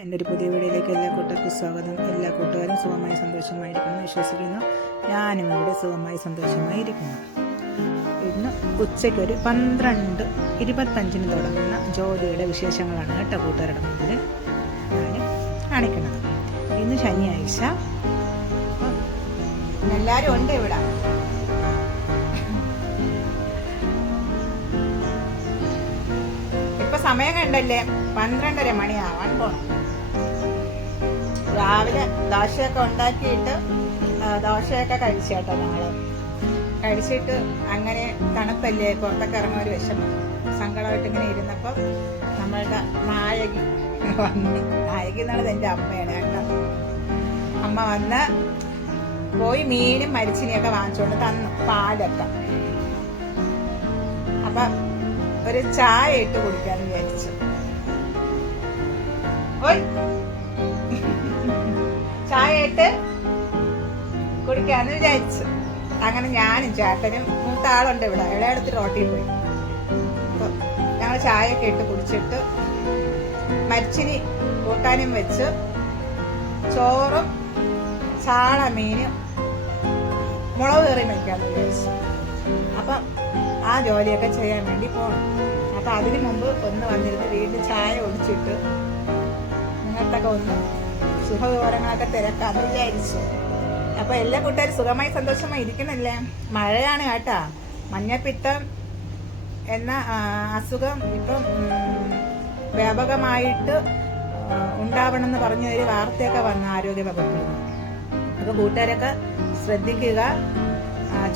എൻ്റെ ഒരു പുതിയ വീഡിയോയിലേക്ക് എല്ലാ കൂട്ടുകാർക്കും സ്വാഗതം. എല്ലാ കൂട്ടുകാരും സുഖമായി സന്തോഷമായിരിക്കുന്നു വിശ്വസിക്കുന്നു. ഞാനും ഇവിടെ സുഖമായി സന്തോഷമായിരിക്കുന്നു. ഇന്ന് ഉച്ചയ്ക്കൊരു 12:25 തുടങ്ങുന്ന ജോലിയുടെ വിശേഷങ്ങളാണ് കേട്ടോ കൂട്ടുകാരുടെ മുന്നിൽ ഞാൻ കാണിക്കുന്നത്. ഇന്ന് ശനിയാഴ്ച, എല്ലാവരും ഉണ്ട് ഇവിടെ. ഇപ്പൊ സമയം കണ്ടല്ലേ, 12:30 മണിയാവാൻ പോണം. രാവിലെ ദോശയൊക്കെ ഉണ്ടാക്കിയിട്ട് ദോശയൊക്കെ കഴിച്ചേട്ടോ ഞങ്ങള്. കഴിച്ചിട്ട് അങ്ങനെ തണുപ്പല്ലേ, പുറത്തൊക്കെ ഇറങ്ങുന്ന ഒരു വിഷമം, സങ്കടമായിട്ട് ഇങ്ങനെ ഇരുന്നപ്പോൾ നമ്മളുടെ നായകി വന്ന്, നായകി എന്നുള്ളത് എൻ്റെ അമ്മയാണ് കേട്ടോ. അമ്മ വന്ന് പോയി മീനും മരിച്ചിനെയൊക്കെ വാങ്ങിച്ചുകൊണ്ട് തന്നു, പാലൊക്കെ. അപ്പൊ ഒരു ചായ ഇട്ട് കുടിക്കാന്ന് വിചാരിച്ചു. ചായ ഇട്ട് കുടിക്കാന്ന് വിചാരിച്ചു. അങ്ങനെ ഞാനും ചേട്ടനും, മൂത്ത ആളുണ്ട് ഇവിടെ, ഇളയടത്ത് റോട്ടിൽ പോയി. അപ്പൊ ഞങ്ങൾ ചായയൊക്കെ ഇട്ട് കുടിച്ചിട്ട് മരിച്ചിനി കൂട്ടാനും വെച്ച് ചോറും ചാള മീനും മുളക് കറി വയ്ക്കാന്ന് വിചാരിച്ചു. അപ്പം ആ ജോലിയൊക്കെ ചെയ്യാൻ വേണ്ടി പോകണം. അപ്പം അതിനു മുമ്പ് ഒന്ന് വന്നിരുന്ന് വീട്ടിൽ ചായ ഒടിച്ചിട്ട് നിങ്ങൾക്കൊക്കെ ഒന്ന് സുഖവിവരങ്ങളൊക്കെ തിരക്കാന്ന് വിചാരിച്ചു. അപ്പൊ എല്ലാ കൂട്ടുകാരും സുഖമായി സന്തോഷമായി ഇരിക്കുന്നില്ലേ? മഴയാണ് കേട്ടാ. മഞ്ഞപ്പിത്തം എന്ന അസുഖം ഇപ്പം വ്യാപകമായിട്ട് ഉണ്ടാവണമെന്ന് പറഞ്ഞ ഒരു വാർത്തയൊക്കെ വന്ന ആരോഗ്യ വകുപ്പിൽ. അപ്പൊ കൂട്ടുകാരൊക്കെ ശ്രദ്ധിക്കുക,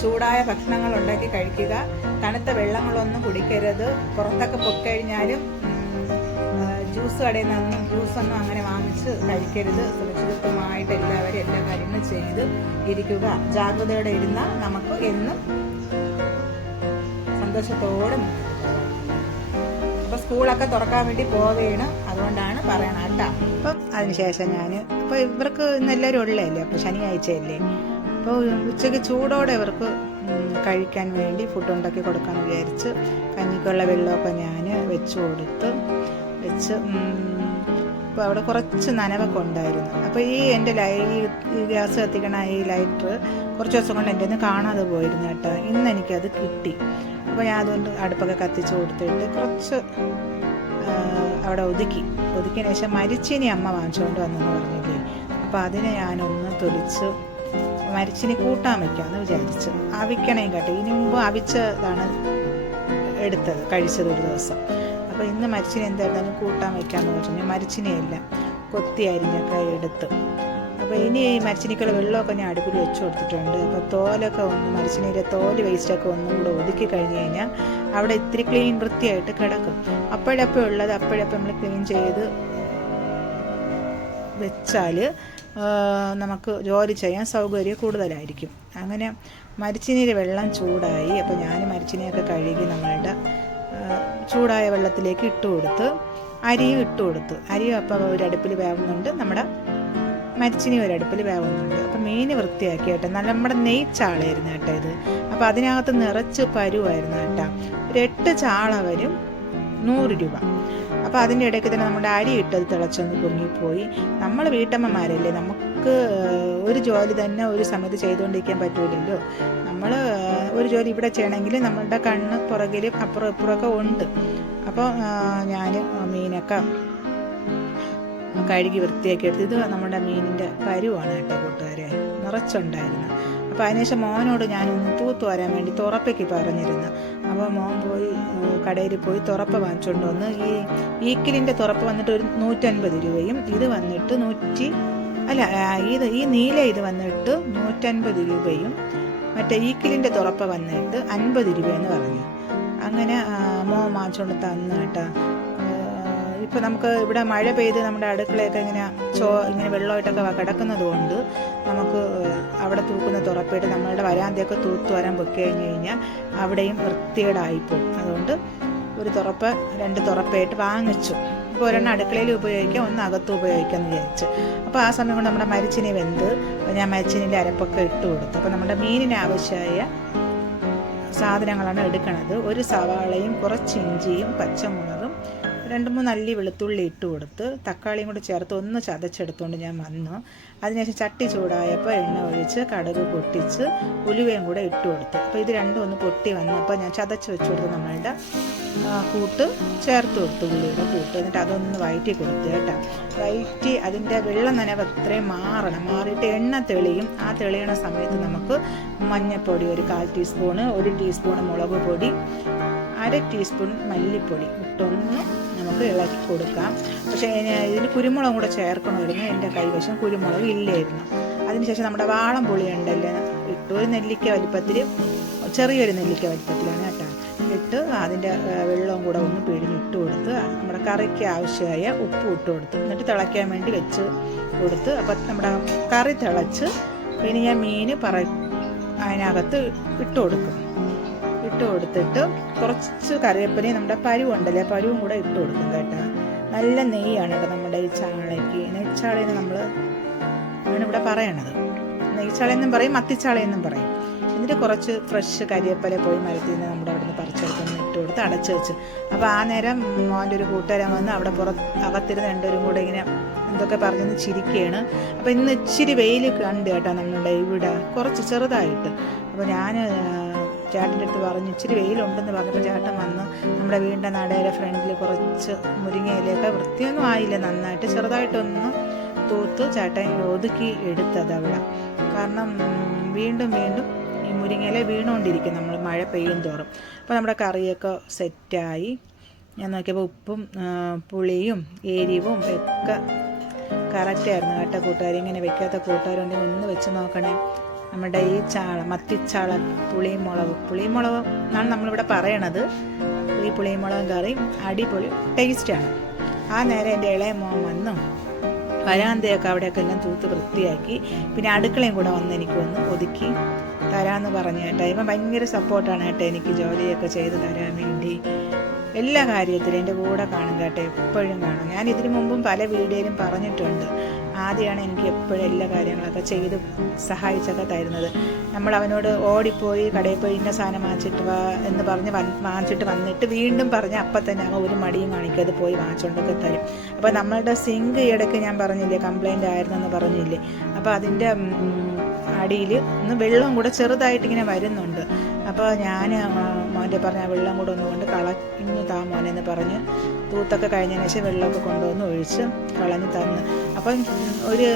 ചൂടായ ഭക്ഷണങ്ങൾ ഉണ്ടാക്കി കഴിക്കുക, തണുത്ത വെള്ളങ്ങളൊന്നും കുടിക്കരുത്. പുറത്തൊക്കെ പൊക്കഴിഞ്ഞാലും ജ്യൂസ് കടയിൽ നിന്നും ജ്യൂസൊന്നും അങ്ങനെ വാങ്ങിച്ച് കഴിക്കരുത്. സുരക്ഷിതത്വമായിട്ട് എല്ലാവരും എല്ലാ കാര്യങ്ങളും ചെയ്ത് ഇരിക്കുക. ജാഗ്രതയോടെ ഇരുന്നാൽ നമുക്ക് എന്നും സന്തോഷത്തോടെ. അപ്പൊ സ്കൂളൊക്കെ തുറക്കാൻ വേണ്ടി പോവുകയാണ്, അതുകൊണ്ടാണ് പറയണം കേട്ടാ. അപ്പം അതിനുശേഷം ഞാൻ ഇപ്പൊ ഇവർക്ക് ഇന്നെല്ലാവരും ഉള്ളതല്ലേ, അപ്പൊ ശനിയാഴ്ചയല്ലേ, അപ്പോൾ ഉച്ചയ്ക്ക് ചൂടോടെ ഇവർക്ക് കഴിക്കാൻ വേണ്ടി ഫുഡ് ഉണ്ടാക്കി കൊടുക്കാമെന്ന് വിചാരിച്ച് കഞ്ഞിക്കുള്ള വെള്ളമൊക്കെ ഞാൻ വെച്ച് കൊടുത്ത് അപ്പോൾ അവിടെ കുറച്ച് നനവൊക്കെ ഉണ്ടായിരുന്നു. അപ്പോൾ ഈ എൻ്റെ ഈ ഗ്യാസ് കത്തിക്കണ ഈ ലൈറ്റർ കുറച്ച് ദിവസം കൊണ്ട് എൻ്റെ ഒന്ന് കാണാതെ പോയിരുന്നു കേട്ടോ. ഇന്ന് എനിക്കത് കിട്ടി. അപ്പോൾ ഞാൻ അതുകൊണ്ട് അടുപ്പൊക്കെ കത്തിച്ച് കൊടുത്തിട്ട് കുറച്ച് അവിടെ ഒതുക്കിയതിന് ശേഷം മരിച്ചിനി അമ്മ വാങ്ങിച്ചുകൊണ്ട് വന്നെന്ന് പറഞ്ഞില്ലേ, അപ്പോൾ അതിനെ ഞാനൊന്ന് തൊലിച്ച് മരിച്ചിനി കൂട്ടാൻ വയ്ക്കാമെന്ന് വിചാരിച്ചു. അവിക്കണേം കേട്ടോ, ഇതിനു മുമ്പ് അവിച്ചതാണ് കഴിച്ചത് ഒരു ദിവസം. അപ്പോൾ ഇന്ന് മരിച്ചിനി എന്തായിരുന്നാലും കൂട്ടാൻ വയ്ക്കാമെന്ന് പറഞ്ഞു. മരിച്ചിനിയല്ല, കൊത്തി അരിഞ്ഞൊക്കെ എടുത്ത്. അപ്പോൾ ഇനി ഈ മരിച്ചിനിക്കുള്ള വെള്ളമൊക്കെ ഞാൻ അടുപ്പിൽ വെച്ച് കൊടുത്തിട്ടുണ്ട്. അപ്പോൾ തോലൊക്കെ മരിച്ചിനിയുടെ തോല് വേസ്റ്റൊക്കെ ഒന്നും കൂടെ ഒതുക്കി കഴിഞ്ഞ് കഴിഞ്ഞാൽ അവിടെ ഇത്തിരി ക്ലീൻ വൃത്തിയായിട്ട് കിടക്കും. അപ്പോഴപ്പോൾ ഉള്ളത് അപ്പോഴപ്പോൾ നമ്മൾ ക്ലീൻ ചെയ്ത് വെച്ചാൽ നമുക്ക് ജോലി ചെയ്യാൻ സൗകര്യം കൂടുതലായിരിക്കും. അങ്ങനെ മരിച്ചിനിയുടെ വെള്ളം ചൂടായി. അപ്പോൾ ഞാൻ മരിച്ചിനിയൊക്കെ കഴുകി നമ്മളുടെ ചൂടായ വെള്ളത്തിലേക്ക് ഇട്ട് കൊടുത്ത് അരിയും ഇട്ട് കൊടുത്തു. അരിയും അപ്പോൾ ഒരടുപ്പിൽ വേവുന്നുണ്ട്, നമ്മുടെ മരിച്ചിനി ഒരടുപ്പിൽ വേവുന്നുണ്ട്. അപ്പം മീൻ വൃത്തിയാക്കി കേട്ടോ. നല്ല നമ്മുടെ നെയ്ച്ചാളായിരുന്നു കേട്ടോ ഇത്. അപ്പോൾ അതിനകത്ത് നിറച്ച് പരുവായിരുന്നു കേട്ടോ. ഒരു 8 ചാള വരും, 100 രൂപ. അപ്പോൾ അതിൻ്റെ ഇടയ്ക്ക് തന്നെ നമ്മുടെ അരി ഇട്ടത് തിളച്ചൊന്ന് പൊങ്ങിപ്പോയി. നമ്മൾ വീട്ടമ്മമാരല്ലേ, നമുക്ക് ഒരു ജോലി തന്നെ ഒരു സമയത്ത് ചെയ്തുകൊണ്ടിരിക്കാൻ പറ്റൂലല്ലോ. നമ്മൾ ഒരു ജോലി ഇവിടെ ചെയ്യണമെങ്കിൽ നമ്മളുടെ കണ്ണ് പുറകിലും അപ്പുറം ഇപ്പുറമൊക്കെ ഉണ്ട്. അപ്പോൾ ഞാൻ മീനൊക്കെ കഴുകി വൃത്തിയാക്കി എടുത്ത്, ഇത് നമ്മുടെ മീനിൻ്റെ പരുവാണ് കേട്ടോ കൂട്ടുകാരെ, നിറച്ചുണ്ടായിരുന്നു. അപ്പോൾ അതിനുശേഷം മോനോട് ഞാനൊന്ന് തൂത്ത് വരാൻ വേണ്ടി തുറപ്പയ്ക്ക് പറഞ്ഞിരുന്നു. അപ്പോൾ മോൻ പോയി കടയിൽ പോയി തുറപ്പ വാങ്ങിച്ചുകൊണ്ട് വന്ന്. ഈ ഈക്കിലിൻ്റെ തുറപ്പ് വന്നിട്ട് ഒരു 150 രൂപയും ഇത് വന്നിട്ട് ഈ നീല ഇത് വന്നിട്ട് 150 രൂപയും മറ്റേ ഈക്കിലിൻ്റെ തുറപ്പ വന്നിട്ട് 50 രൂപയെന്ന് പറഞ്ഞു. അങ്ങനെ മോൻ വാങ്ങിച്ചുകൊണ്ട് തന്നു കേട്ടോ. ഇപ്പോൾ നമുക്ക് ഇവിടെ മഴ പെയ്ത് നമ്മുടെ അടുക്കളയൊക്കെ ഇങ്ങനെ വെള്ളമായിട്ടൊക്കെ കിടക്കുന്നത് കൊണ്ട് നമുക്ക് അവിടെ തൂക്കുന്ന തുറപ്പിട്ട് നമ്മളുടെ വരാന്തയൊക്കെ തൂത്ത് വരാൻ പൊക്കി കഴിഞ്ഞ് കഴിഞ്ഞാൽ അവിടെയും വൃത്തികേടായിപ്പോവും. അതുകൊണ്ട് ഒരു തുറപ്പ് 2 തുറപ്പായിട്ട് വാങ്ങിച്ചു. ഇപ്പോൾ ഒരെണ്ണം അടുക്കളയിൽ ഉപയോഗിക്കാം, ഒന്ന് അകത്ത് ഉപയോഗിക്കാമെന്ന് വിചാരിച്ചു. അപ്പോൾ ആ സമയം കൊണ്ട് നമ്മുടെ മരിച്ചിനി വെന്ത് ഞാൻ മരിച്ചിനിൻ്റെ അരപ്പൊക്കെ ഇട്ട് കൊടുത്തു. അപ്പോൾ നമ്മുടെ മീനിന് ആവശ്യമായ സാധനങ്ങളാണ് എടുക്കണത്. ഒരു സവാളയും കുറച്ച് ഇഞ്ചിയും പച്ചമുളകും 2-3 അല്ലി വെളുത്തുള്ളി ഇട്ട് കൊടുത്ത് തക്കാളിയും കൂടി ചേർത്ത് ഒന്ന് ചതച്ചെടുത്തുകൊണ്ട് ഞാൻ വന്നു. അതിനുശേഷം ചട്ടി ചൂടായപ്പോൾ എണ്ണ ഒഴിച്ച് കടുക് പൊട്ടിച്ച് ഉലുവയും കൂടെ ഇട്ട് കൊടുത്തു. അപ്പോൾ ഇത് രണ്ടും ഒന്ന് പൊട്ടി വന്നപ്പോൾ ഞാൻ ചതച്ച് വെച്ച് കൊടുത്ത് നമ്മളുടെ കൂട്ട് ചേർത്ത് കൊടുത്തു, ഉള്ളിയുടെ കൂട്ട്. എന്നിട്ട് അതൊന്ന് വഴറ്റി കൊടുത്തു കേട്ടോ. വഴറ്റി അതിൻ്റെ വെള്ളം നനവ് അത്രയും മാറിയിട്ട് എണ്ണ തെളിയും. ആ തെളിയണ സമയത്ത് നമുക്ക് മഞ്ഞൾപ്പൊടി ഒരു 1/4 ടീസ്പൂണ്, 1 ടീസ്പൂൺ മുളക് പൊടി, 1/2 ടീസ്പൂൺ മല്ലിപ്പൊടി ഇട്ടൊന്ന് നമുക്ക് ഇളക്കി കൊടുക്കാം. പക്ഷേ ഇതിന് കുരുമുളകും കൂടെ ചേർക്കണമായിരുന്നു. എൻ്റെ കൈവശം കുരുമുളക് ഇല്ലായിരുന്നു. അതിനുശേഷം നമ്മുടെ വാളം പുളി ഉണ്ടല്ലോ ഇട്ട്, ഒരു നെല്ലിക്ക വലിപ്പത്തിൽ, ചെറിയൊരു നെല്ലിക്ക വലിപ്പത്തിലാണ് കേട്ടോ ഇട്ട് അതിൻ്റെ വെള്ളവും കൂടെ ഒന്ന് പിഴിഞ്ഞിട്ട് കൊടുത്ത് നമ്മുടെ കറിക്ക് ആവശ്യമായ ഉപ്പ് ഇട്ട് കൊടുത്തു. എന്നിട്ട് തിളയ്ക്കാൻ വേണ്ടി വെച്ച് കൊടുത്ത്. അപ്പം നമ്മുടെ കറി തിളച്ച് പിന്നെ ഞാൻ മീൻ അതിനകത്ത് ഇട്ട് കൊടുക്കും. ഇട്ട് കൊടുത്തിട്ട് കുറച്ച് കറിവേപ്പിലയും നമ്മുടെ പരുവുണ്ടല്ലേ, പരുവും കൂടെ ഇട്ട് കൊടുക്കും കേട്ടോ. നല്ല നെയ്യാണ് കേട്ടോ നമ്മുടെ ഈ ചാളയ്ക്ക്. നെയ്ച്ചാളയെന്ന് നമ്മൾ ആണ് ഇവിടെ പറയണത്. നെയ്ച്ചാളയെന്നും പറയും, മത്തിച്ചാളയെന്നും പറയും. എന്നിട്ട് കുറച്ച് ഫ്രഷ് കരിവേപ്പില പോയി മരത്തിൽ നിന്ന് നമ്മുടെ അവിടെ നിന്ന് പറിച്ചെടുത്തൊന്ന് ഇട്ട് കൊടുത്ത് അടച്ച് വെച്ച്. അപ്പോൾ ആ നേരം മോൻ്റെ ഒരു കൂട്ടുകാരൻ വന്ന് അവിടെ അകത്തിരുന്ന് രണ്ടുപേരും കൂടെ ഇങ്ങനെ എന്തൊക്കെ പറഞ്ഞൊന്ന് ചിരിക്കുകയാണ്. അപ്പോൾ ഇന്ന് ഇച്ചിരി വെയിൽ കണ്ട് കേട്ടോ നമ്മളുടെ ഇവിടെ കുറച്ച് ചെറുതായിട്ട്. അപ്പോൾ ഞാൻ ചേട്ടൻ്റെ അടുത്ത് പറഞ്ഞു ഇച്ചിരി വെയിലുണ്ടെന്ന് പറഞ്ഞപ്പോൾ ചേട്ടൻ വന്ന് നമ്മുടെ വീടിൻ്റെ നടയിലെ ഫ്രണ്ടിൽ കുറച്ച് മുരിങ്ങയിലൊക്കെ വൃത്തിയൊന്നും ആയില്ല, നന്നായിട്ട് ചെറുതായിട്ടൊന്ന് തൂത്ത് ചേട്ടൻ ഒതുക്കി എടുത്തത് അവിടെ. കാരണം വീണ്ടും ഈ മുരിങ്ങയില വീണുകൊണ്ടിരിക്കും നമ്മൾ മഴ പെയ്യും തോറും. അപ്പോൾ നമ്മുടെ കറിയൊക്കെ സെറ്റായി. ഞാൻ നോക്കിയപ്പോൾ ഉപ്പും പുളിയും എരിവും ഒക്കെ കറക്റ്റായിരുന്നു കേട്ടോ. കൂട്ടുകാർ ഇങ്ങനെ വെക്കാത്ത കൂട്ടുകാരുണ്ടെങ്കിൽ ഒന്ന് വെച്ച് നോക്കണേ. നമ്മുടെ ഈ മത്തിച്ചാള പുളിയും മുളക് എന്നാണ് നമ്മളിവിടെ പറയണത്. ഈ പുളിയും മുളകും കറി അടിപൊളി ടേസ്റ്റാണ്. ആ നേരം എൻ്റെ ഇളയ മോൻ വന്നു വരാന്തയൊക്കെ അവിടെയൊക്കെ എല്ലാം തൂത്ത് വൃത്തിയാക്കി. പിന്നെ അടുക്കളയും കൂടെ വന്ന് എനിക്കൊന്ന് ഒതുക്കി തരാമെന്ന് പറഞ്ഞു കേട്ടോ. ഇപ്പം ഭയങ്കര സപ്പോർട്ടാണ് കേട്ടോ എനിക്ക് ജോലിയൊക്കെ ചെയ്ത് തരാൻ വേണ്ടി. എല്ലാ കാര്യത്തിലും എൻ്റെ കൂടെ കാണും കേട്ടോ, എപ്പോഴും കാണും. ഞാൻ ഇതിനു മുമ്പും പല വീഡിയോയിലും പറഞ്ഞിട്ടുണ്ട്. ആദ്യമാണ് എനിക്ക് എപ്പോഴും എല്ലാ കാര്യങ്ങളൊക്കെ ചെയ്ത് സഹായിച്ചൊക്കെ തരുന്നത്. നമ്മൾ അവനോട് ഓടിപ്പോയി കടയിൽ പോയി ഇന്ന സാധനം വാങ്ങിച്ചിട്ട് വാ എന്ന് പറഞ്ഞ് വാങ്ങിച്ചിട്ട് വന്നിട്ട് വീണ്ടും പറഞ്ഞ് അപ്പം തന്നെ അവൻ ഒരു മടിയും കാണിക്കാതെ പോയി വാങ്ങിച്ചുകൊണ്ടൊക്കെ തരും. അപ്പോൾ നമ്മളുടെ സിങ്ക് ഇടയ്ക്ക് ഞാൻ പറഞ്ഞില്ലേ കംപ്ലൈൻ്റ് ആയിരുന്നെന്ന് പറഞ്ഞില്ലേ, അപ്പോൾ അതിൻ്റെ അടിയിൽ ഒന്ന് വെള്ളം കൂടെ ചെറുതായിട്ടിങ്ങനെ വരുന്നുണ്ട്. അപ്പോൾ ഞാൻ മോൻ്റെ പറഞ്ഞ ആ വെള്ളം കൂടെ ഒന്നുകൊണ്ട് കളഞ്ഞു താ മോനെന്ന് പറഞ്ഞ് തൂത്തൊക്കെ കഴിഞ്ഞതിന് ശേഷം വെള്ളമൊക്കെ കൊണ്ടുവന്ന് ഒഴിച്ച് കളഞ്ഞ് തന്ന്. അപ്പം ഒരു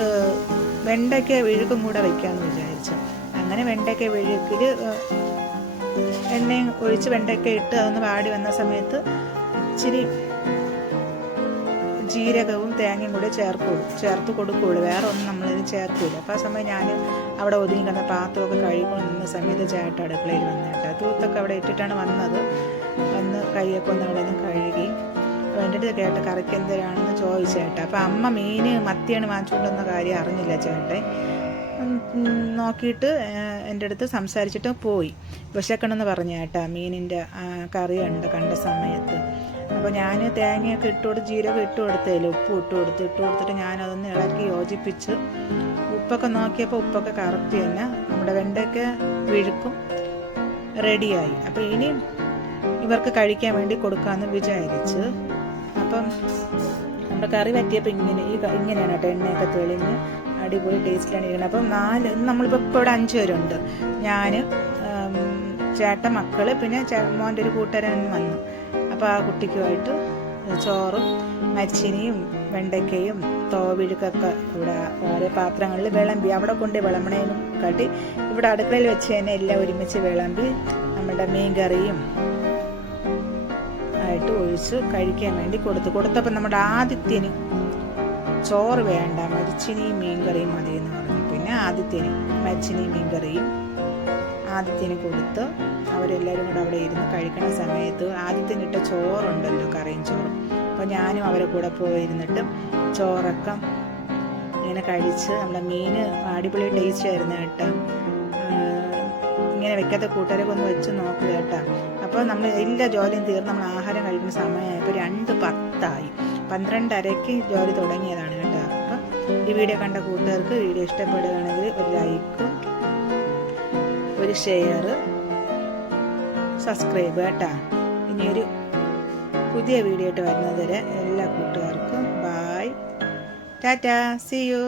വെണ്ടയ്ക്ക വിഴുക്കും കൂടെ വയ്ക്കാമെന്ന് വിചാരിച്ചു. അങ്ങനെ വെണ്ടയ്ക്ക വിഴുക്കിൽ എണ്ണയും ഒഴിച്ച് വെണ്ടയ്ക്ക ഇട്ട് അതൊന്ന് വാടി വന്ന സമയത്ത് ഇച്ചിരി ജീരകവും തേങ്ങയും കൂടെ ചേർത്ത് കൊടുക്കുകയുള്ളൂ, വേറെ ഒന്നും നമ്മളിത് ചേർക്കില്ല. അപ്പോൾ ആ സമയം ഞാൻ അവിടെ ഒതുങ്ങി കിടന്ന പാത്രമൊക്കെ കഴുകുന്ന നിന്ന സമയത്ത് ചേട്ടൻ അടുക്കളയിൽ വന്നു കേട്ടോ. തൂത്തൊക്കെ അവിടെ ഇട്ടിട്ടാണ് വന്നത്. വന്ന് കൈയൊക്കെ ഒന്ന് അവിടെ നിന്ന് കഴുകി. അപ്പോൾ എൻ്റെ അടുത്ത് കേട്ട കറിക്ക് എന്തിനാണെന്ന് ചോദിച്ചേട്ടാ. അപ്പോൾ അമ്മ മീൻ മത്തിയാണ് വാങ്ങിച്ചുകൊണ്ടുവന്ന കാര്യം അറിഞ്ഞില്ല ചേട്ടൻ. നോക്കിയിട്ട് എൻ്റെ അടുത്ത് സംസാരിച്ചിട്ട് പോയി. വിശക്കണമെന്ന് പറഞ്ഞു കേട്ടാ മീനിൻ്റെ കറി കണ്ട സമയത്ത്. അപ്പോൾ ഞാൻ തേങ്ങയൊക്കെ ജീരകം ഇട്ട് കൊടുത്തതില്ല, ഉപ്പ് ഇട്ട് കൊടുത്തിട്ട് ഞാനതൊന്ന് ഇളക്കി യോജിപ്പിച്ച് ഉപ്പൊക്കെ നോക്കിയപ്പോൾ ഉപ്പൊക്കെ കറക്റ്റ് തന്നെ. നമ്മുടെ വെണ്ടയ്ക്ക വിഴുക്കും റെഡിയായി. അപ്പോൾ ഇനി ഇവർക്ക് കഴിക്കാൻ വേണ്ടി കൊടുക്കാമെന്ന് വിചാരിച്ച്. അപ്പം നമ്മുടെ കറി പറ്റിയപ്പോൾ ഇങ്ങനെയാണ് കേട്ടോ, എണ്ണയൊക്കെ തെളിഞ്ഞ് അടിപൊളി ടേസ്റ്റിലാണ് ഇരിക്കുന്നത്. അപ്പം നമ്മളിപ്പോൾ ഇവിടെ 5 പേരുണ്ട്. ഞാൻ, ചേട്ടൻ, മക്കൾ, പിന്നെ മോൻ്റെ ഒരു കൂട്ടുകാരൻ വന്നു. അപ്പോൾ ആ കുട്ടിക്കുമായിട്ട് ചോറും മരിച്ചിനിയും വെണ്ടയ്ക്കയും തോവിഴുക്കൊക്കെ ഇവിടെ ഓരോ പാത്രങ്ങളിൽ വിളമ്പി. അവിടെ കൊണ്ട് വിളമ്പണേനും കാട്ടി ഇവിടെ അടുക്കളയിൽ വെച്ച് തന്നെ എല്ലാം ഒരുമിച്ച് വിളമ്പി നമ്മുടെ മീൻ കറിയും ആയിട്ട് ഒഴിച്ച് കഴിക്കാൻ വേണ്ടി കൊടുത്തപ്പോൾ നമ്മുടെ ആദിത്യന് ചോറ് വേണ്ട, മരിച്ചിനിയും മീൻ കറിയും മതി എന്ന് പറഞ്ഞു. പിന്നെ ആദിത്യന് മരിച്ചിനിയും മീൻ കറിയും ആദിത്യന് കൊടുത്ത് അവരെല്ലാവരും കൂടെ അവിടെ ഇരുന്ന് കഴിക്കണ സമയത്ത് ആദിത്യനിട്ട ചോറുണ്ടല്ലോ, കറിയും ചോറും. അപ്പോൾ ഞാനും അവരെ കൂടെ പോയിരുന്നിട്ട് ചോറൊക്കെ ഇങ്ങനെ കഴിച്ച്. നമ്മുടെ മീൻ അടിപൊളി ടേസ്റ്റ് ആയിരുന്നു കേട്ടോ. ഇങ്ങനെ വെക്കാത്ത കൂട്ടുകാരൊക്കെ ഒന്ന് വെച്ച് നോക്കുക കേട്ടോ. അപ്പോൾ നമ്മൾ എല്ലാ ജോലിയും തീർന്ന് നമ്മൾ ആഹാരം കഴിക്കുന്ന സമയമായപ്പോൾ 2:10 12:30 ജോലി തുടങ്ങിയതാണ് കേട്ടോ. അപ്പം ഈ വീഡിയോ കണ്ട കൂട്ടുകാർക്ക് വീഡിയോ ഇഷ്ടപ്പെടുകയാണെങ്കിൽ ഒരു ലൈക്ക്, ഒരു ഷെയർ, സബ്സ്ക്രൈബ് കേട്ടോ. ഇനിയൊരു പുതിയ വീഡിയോ ആയിട്ട് വരുന്നത് വരെ എല്ലാ കൂട്ടുകാർക്കും ബായ്, ടാറ്റാ, സീ യു.